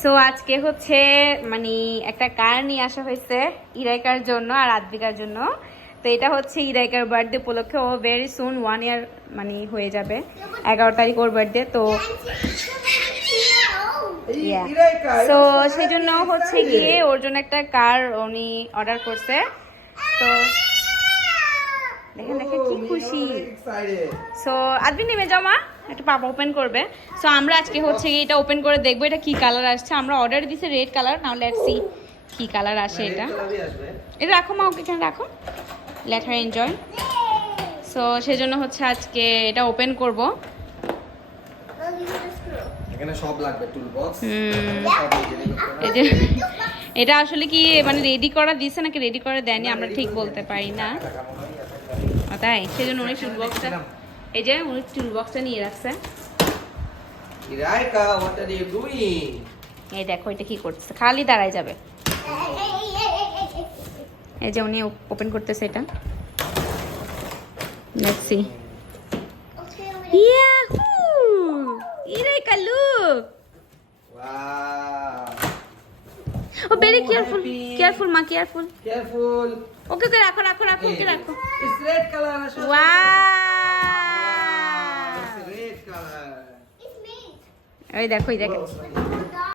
So আজকে হচ্ছে মানে একটা কার নিয়ে আসা হয়েছে ইরাইকার জন্য আর আদ্বিকার জন্য। তো এটা হচ্ছে ইরাইকার বার্থডে উপলক্ষে, ও ভেরি সুন 1 ইয়ার মানে হয়ে যাবে, 11 তারিখ ওর বার্থডে। তো সো সেই জন্য হচ্ছে গিয়ে ওর জন্য একটা কার উনি অর্ডার করছে। তো দেখেন দেখেন কি খুশি। সো আদ্বি নেমে যাও মা, একটা পাপা ওপেন করবে। সো আমরা আজকে হচ্ছে গিয়ে এটা ওপেন করে দেখবো এটা কি কালার আসছে। আমরা অর্ডার দিছি red colour, now let's see কি কালার আসে। এটা রাখো মা, ওকে এখানে রাখো, লেট হার এনজয়। সো সেজন্য হচ্ছে আজকে এটা ওপেন করব। এখানে সব লাগবে, টুল বক্স। এই যে এটা আসলে কি মানে রেডি করা দিছে নাকি রেডি করে দেয়নি আমরা ঠিক বলতে পারি না, তাই সেজন্য উনি টুল বক্সটা, এই যে উনি টুল বক্সটা নিয়ে রাখছে। ইরাইকা, হোয়াট আর ইউ ডুইং? এই দেখো এটা কি করতেছে, খালি দাঁড়ায় যাবে। এই যে উনি ওপেন করতেছে এটা, let's see. Yahoo! Erica look! Wow! Oh very careful, careful মা, কেয়ারফুল। কেয়ারফুল। ওকে ওকে রাখো রাখো রাখো, ওকে রাখো। It's red colour. Wow! Red colour. ওই দেখো, এই দেখো।